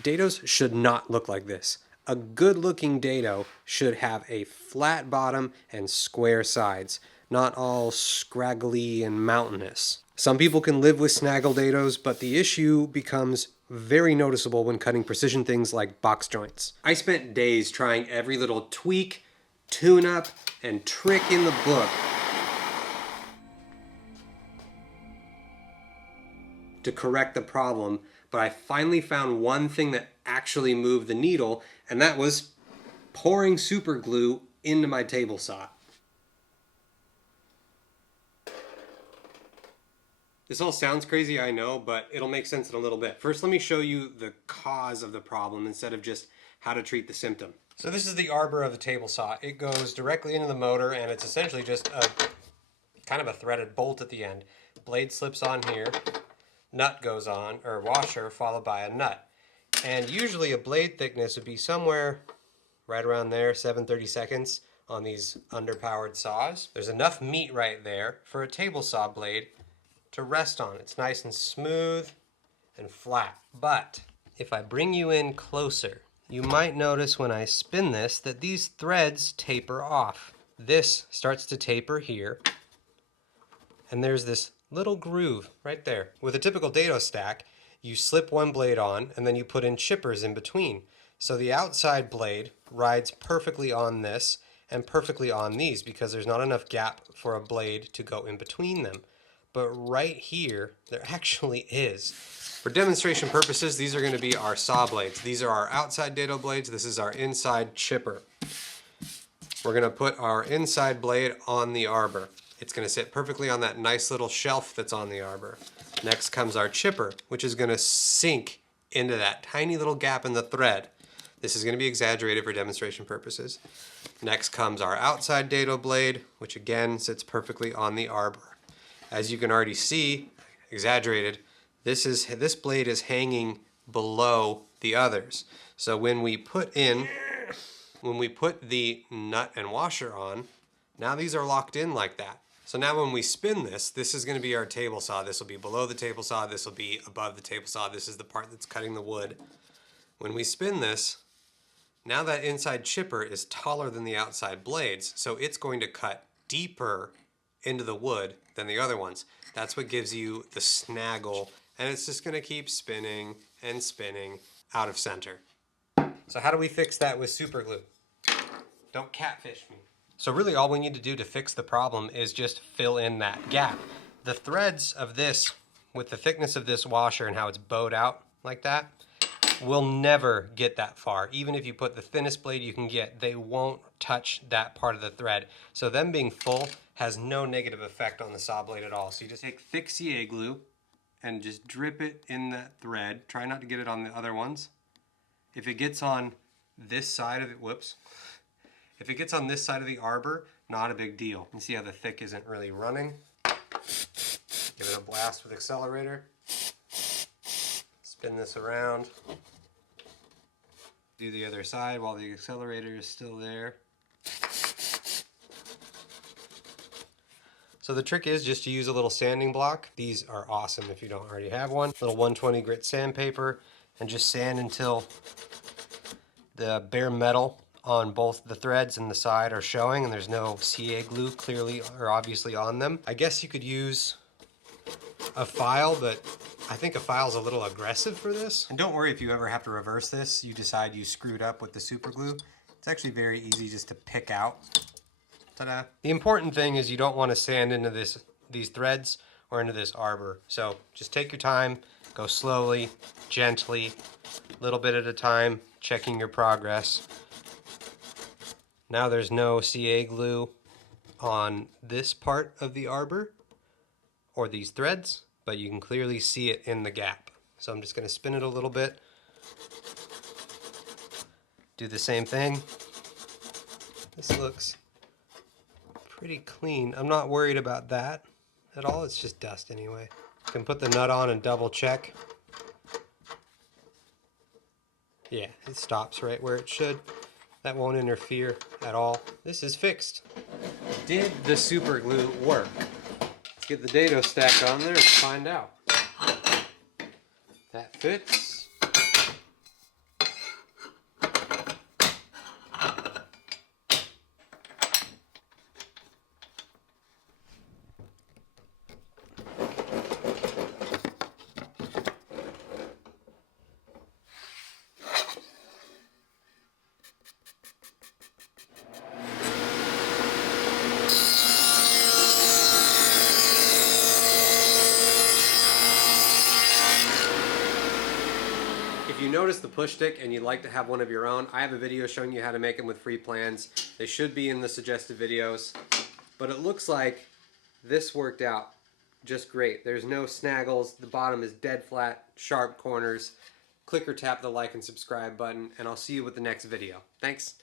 Dados should not look like this. A good looking dado should have a flat bottom and square sides, not all scraggly and mountainous. Some people can live with snaggle dados, but the issue becomes very noticeable when cutting precision things like box joints. I spent days trying every little tweak, tune-up, and trick in the book to correct the problem, but I finally found one thing that actually moved the needle, and that was pouring super glue into my table saw. This all sounds crazy, I know, but it'll make sense in a little bit. First, let me show you the cause of the problem instead of just how to treat the symptom. So this is the arbor of a table saw. It goes directly into the motor, and it's essentially just a kind of a threaded bolt at the end. Blade slips on here, nut goes on, or washer, followed by a nut. And usually a blade thickness would be somewhere right around there, 7/32 on these underpowered saws. There's enough meat right there for a table saw blade to rest on. It's nice and smooth and flat. But if I bring you in closer, you might notice when I spin this that these threads taper off. This starts to taper here, and there's this little groove right there. With a typical dado stack, you slip one blade on and then you put in chippers in between. So the outside blade rides perfectly on this and perfectly on these because there's not enough gap for a blade to go in between them. But right here, there actually is. For demonstration purposes, these are going to be our saw blades. These are our outside dado blades. This is our inside chipper. We're going to put our inside blade on the arbor. It's going to sit perfectly on that nice little shelf that's on the arbor. Next comes our chipper, which is going to sink into that tiny little gap in the thread. This is going to be exaggerated for demonstration purposes. Next comes our outside dado blade, which again sits perfectly on the arbor. As you can already see, exaggerated, this blade is hanging below the others. So when we put the nut and washer on, now these are locked in like that. So now when we spin this is going to be our table saw. This will be below the table saw, this will be above the table saw. This is the part that's cutting the wood. When we spin this, now that inside chipper is taller than the outside blades, so it's going to cut deeper into the wood than the other ones. That's what gives you the snaggle, and it's just going to keep spinning and spinning out of center. So how do we fix that with super glue? Don't catfish me. So really all we need to do to fix the problem is just fill in that gap. The threads of this, with the thickness of this washer and how it's bowed out like that, will never get that far. Even if you put the thinnest blade you can get, they won't touch that part of the thread. So them being full has no negative effect on the saw blade at all. So you just take thick CA glue and just drip it in that thread. Try not to get it on the other ones. If it gets on this side of it, if it gets on this side of the arbor, not a big deal. You see how the thick isn't really running? Give it a blast with accelerator. Spin this around. Do the other side while the accelerator is still there. So the trick is just to use a little sanding block. These are awesome if you don't already have one. Little 120 grit sandpaper, and just sand until the bare metal on both the threads and the side are showing and there's no CA glue clearly or obviously on them. I guess you could use a file, but I think a file is a little aggressive for this. And don't worry if you ever have to reverse this, you decide you screwed up with the super glue. It's actually very easy just to pick out. Ta-da. The important thing is you don't want to sand into these threads or into this arbor. So just take your time, go slowly, gently, a little bit at a time, checking your progress. Now there's no CA glue on this part of the arbor or these threads, but you can clearly see it in the gap. So I'm just going to spin it a little bit. Do the same thing. This looks pretty clean. I'm not worried about that at all. It's just dust anyway. You can put the nut on and double check. Yeah, it stops right where it should. That won't interfere at all. This is fixed. Did the super glue work? Let's get the dado stack on there and find out. That fits. you notice the push stick and you'd like to have one of your own, I have a video showing you how to make them with free plans. They should be in the suggested videos. But it looks like this worked out just great. There's no snaggles. The bottom is dead flat, sharp corners. Click or tap the like and subscribe button, and I'll see you with the next video. Thanks.